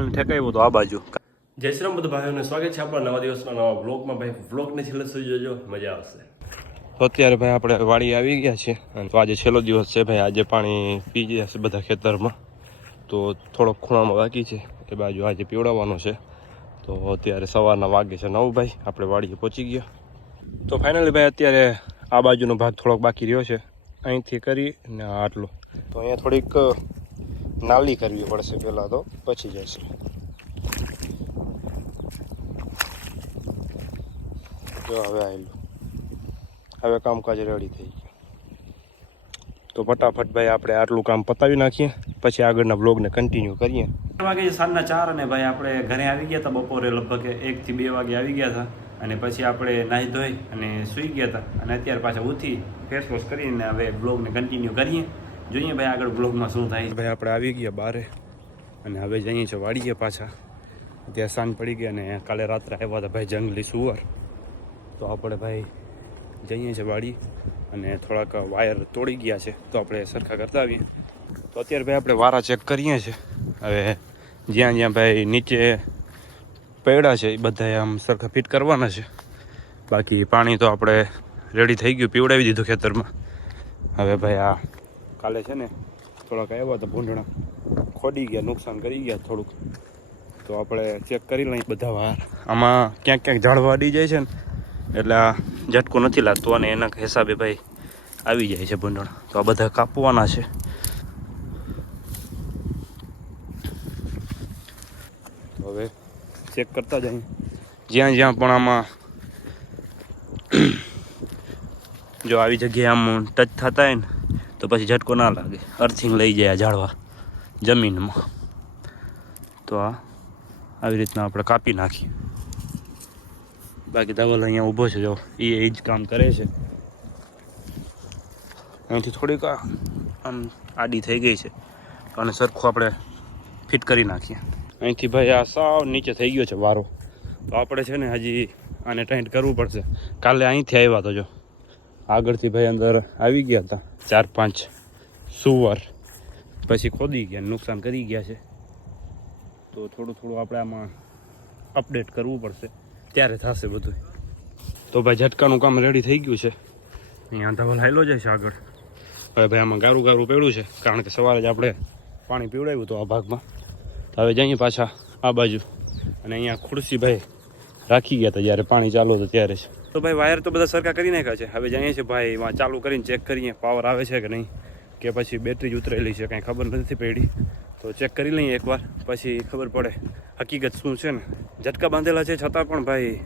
ધવલને ઠેકાવ્યું તો આ બાજુ. જય શ્રી રામ બધા ભાઈઓને સ્વાગત છે આપણા નવા દિવસના નવા બ્લોગમાં. ભાઈ બ્લોગને છેલ્લે સુધી જોજો, મજા આવશે. તો અત્યારે ભાઈ આપણે વાડી આવી ગયા છે અને તો આજે છેલ્લો દિવસ છે ભાઈ. આજે પાણી પી ગયા છે બધા ખેતરમાં, તો થોડોક ખૂણામાં બાકી છે એ બાજુ આજે પીવડાવવાનો છે. તો અત્યારે સવારના વાગે છે 9 ભાઈ, આપણે વાડીએ પહોંચી ગયા. તો ફાઇનલી ભાઈ અત્યારે આ બાજુનો ભાગ થોડોક બાકી રહ્યો છે, અહીંથી કરી ને આટલો. તો અહીંયા થોડીક નાલી કરવી પડશે પહેલાં, તો પછી જશે. જો હવે આવેલું, હવે કામકાજ રેડી થઈ ગયું. તો ફટાફટ ભાઈ આપણે આટલું કામ પતાવી નાખીએ, પછી આગળના બ્લોગને કન્ટિન્યુ કરીએ. વાગે સાંજના 4 અને ભાઈ આપણે ઘરે આવી ગયા હતા. બપોરે લગભગ 1 થી 2 વાગે આવી ગયા હતા અને પછી આપણે નાહી ધોઈ અને સૂઈ ગયા હતા. અને અત્યારે પાછા ઉઠી ફેસ વોશ કરીને હવે બ્લોગને કન્ટિન્યુ કરીએ. જોઈએ ભાઈ આગળ બ્લોગમાં શું થાય. ભાઈ આપણે આવી ગયા બારે અને હવે જઈએ છીએ વાડીએ પાછા. ત્યાં સાંજ પડી ગઈ અને કાલે રાત્રે આવ્યા હતા ભાઈ જંગલી સુવર. તો આપણે ભાઈ જઈએ છીએ વાડી અને થોડાક વાયર તોડી ગયા છે, તો આપણે સરખા કરતા આવીએ. તો અત્યારે ભાઈ આપણે વારા ચેક કરીએ છીએ. હવે જ્યાં જ્યાં ભાઈ નીચે પડ્યા છે એ બધા આમ સરખા ફિટ કરવાના છે. બાકી પાણી તો આપણે રેડી થઈ ગયું, પીવડાવી દીધું ખેતરમાં. હવે ભાઈ આ કાલે છે ને થોડાક આવ્યા હતા ભૂંડણા, ખોડી ગયા, નુકસાન કરી ગયા થોડુંક. તો આપણે ચેક કરી લઈએ બધા વાર. આમાં ક્યાંક ક્યાંક ઝાડવા અડી જાય છે ને એટલે આ ઝટકો નથી લાગતો અને એના હિસાબે ભાઈ આવી જાય છે ભૂંડણા. તો આ બધા કાપવાના છે. તો હવે ચેક કરતા જઈએ જ્યાં જ્યાં પણ આમાં જો આવી જગ્યાએ આમ ટચ થતા હોય ને તો પછી ઝટકો ના લાગે, અર્થિંગ લઈ જાય આ ઝાડવા જમીનમાં. તો આ આવી રીતના આપણે કાપી નાખીએ. બાકી ધવલ અહીંયા ઊભો છે, જો એ જ કામ કરે છે. અહીંથી થોડીક આમ આડી થઈ ગઈ છે અને સરખું આપણે ફિટ કરી નાખીએ. અહીંથી ભાઈ આ સાવ નીચે થઈ ગયો છે વારો, તો આપણે છે ને હજી આને ટાઈટ કરવું પડશે. કાલે અહીંથી આવ્યા તો જો આગળથી ભાઈ અંદર આવી ગયા હતા 4-5 સુવર, પછી ખોદી ગયા, નુકસાન કરી ગયા છે. તો થોડું થોડું આપણે આમાં અપડેટ કરવું પડશે, ત્યારે થશે બધું. તો ભાઈ ઝટકાનું કામ રેડી થઈ ગયું છે. અહીંયા ધવલ હાઈલો જાય છે આગળ. હવે ભાઈ આમાં ગારું ગારું પડ્યું છે, કારણ કે સવારે જ આપણે પાણી પીવડાવ્યું હતું આ ભાગમાં. તો હવે જઈએ પાછા આ બાજુ. અને અહીંયા ખુરશી ભાઈ રાખી ગયા હતા જ્યારે પાણી ચાલુ હતું ત્યારે જ. તો ભાઈ વાયર તો બધા સરખા કરી નાખ્યા છે. હવે જઈએ છીએ ભાઈ એમાં ચાલુ કરીને ચેક કરીએ પાવર આવે છે કે નહીં, કે પછી બેટરી જ ઉતરેલી છે, કાંઈ ખબર નથી પડી. તો ચેક કરી લઈએ એકવાર, પછી ખબર પડે હકીકત શું છે ને. ઝટકા બાંધેલા છે છતાં પણ ભાઈ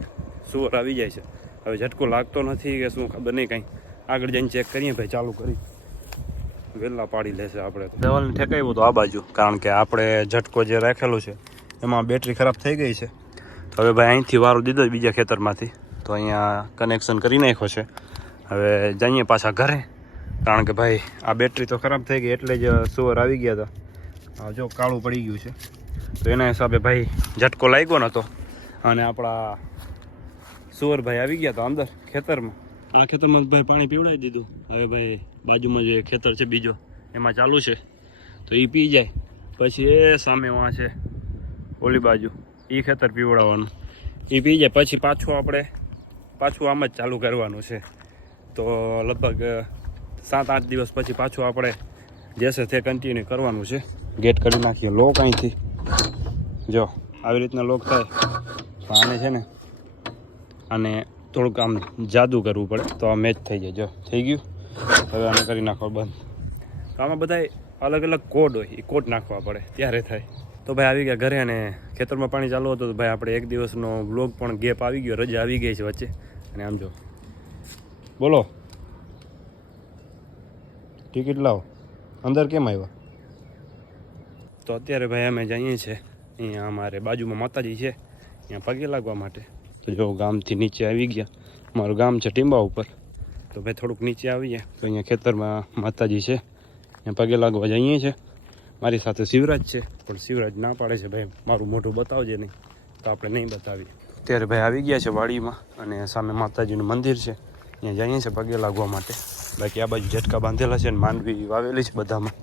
સુવર આવી જાય છે. હવે ઝટકો લાગતો નથી કે શું ખબર નહીં, કાંઈ આગળ જઈને ચેક કરીએ ભાઈ. ચાલુ કરી વહેલા પાડી લેશે આપણે. ધવલને ઠેકાવ્યું તો આ બાજુ, કારણ કે આપણે ઝટકો જે રાખેલો છે એમાં બેટરી ખરાબ થઈ ગઈ છે. તો હવે ભાઈ અહીંથી વારો દીધો બીજા ખેતરમાંથી, તો અહીંયા કનેક્શન કરી નાખ્યો છે. હવે જઈએ પાછા ઘરે, કારણ કે ભાઈ આ બેટરી તો ખરાબ થઈ ગઈ એટલે જ સુવર આવી ગયા હતા. જો કાળું પડી ગયું છે, તો એના હિસાબે ભાઈ ઝટકો લાગ્યો નહોતો અને આપણા સુવરભાઈ આવી ગયા હતા અંદર ખેતરમાં. આ ખેતરમાં ભાઈ પાણી પીવડાવી દીધું. હવે ભાઈ બાજુમાં જે ખેતર છે બીજો એમાં ચાલુ છે, તો એ પી જાય પછી એ સામે વાં છે ઓલી બાજુ એ ખેતર પીવડાવવાનું, એ પી જાય પછી પાછું આમ જ ચાલુ કરવાનું છે. તો લગભગ 7-8 દિવસ પછી પાછું આપણે જેસે તે કન્ટિન્યુ કરવાનું છે. ગેટ કરી નાખીએ લોક અહીંથી. જો આવી રીતના લોક થાય તો આને છે ને આને થોડુંક આમ જાદુ કરવું પડે તો આ મેચ થઈ જાય. જો થઈ ગયું. હવે આને કરી નાખો બંધ. તો આમાં બધા અલગ અલગ કોડ હોય, એ કોડ નાખવા પડે ત્યારે થાય. તો ભાઈ આવી ગયા ઘરે અને ખેતરમાં પાણી ચાલુ હતું. તો ભાઈ આપણે એક દિવસનો બ્લોગ પણ ગેપ આવી ગયો, રજા આવી ગઈ છે વચ્ચે. અને આમ જો બોલો ટિકિટ લાવો, અંદર કેમ આવ્યા? તો અત્યારે ભાઈ અમે જઈએ છીએ અહીંયા અમારે બાજુમાં માતાજી છે, અહીંયા પગે લાગવા માટે. તો જો ગામથી નીચે આવી ગયા. મારું ગામ છે ટીંબા ઉપર. તો ભાઈ થોડુંક નીચે આવીએ તો અહીંયા ખેતરમાં માતાજી છે, અહીંયા પગે લાગવા જઈએ છીએ. મારી સાથે શિવરાજ છે, પણ શિવરાજ ના પાડે છે ભાઈ મારું મોઢું બતાવજે નહીં, તો આપણે નહીં બતાવીએ. અત્યારે ભાઈ આવી ગયા છે વાડીમાં અને સામે માતાજીનું મંદિર છે, અહીંયા જઈએ છીએ પગે લાગવા માટે. બાકી આ બાજુ ઝટકા બાંધેલા છે અને માંડવી વાવેલી છે બધામાં.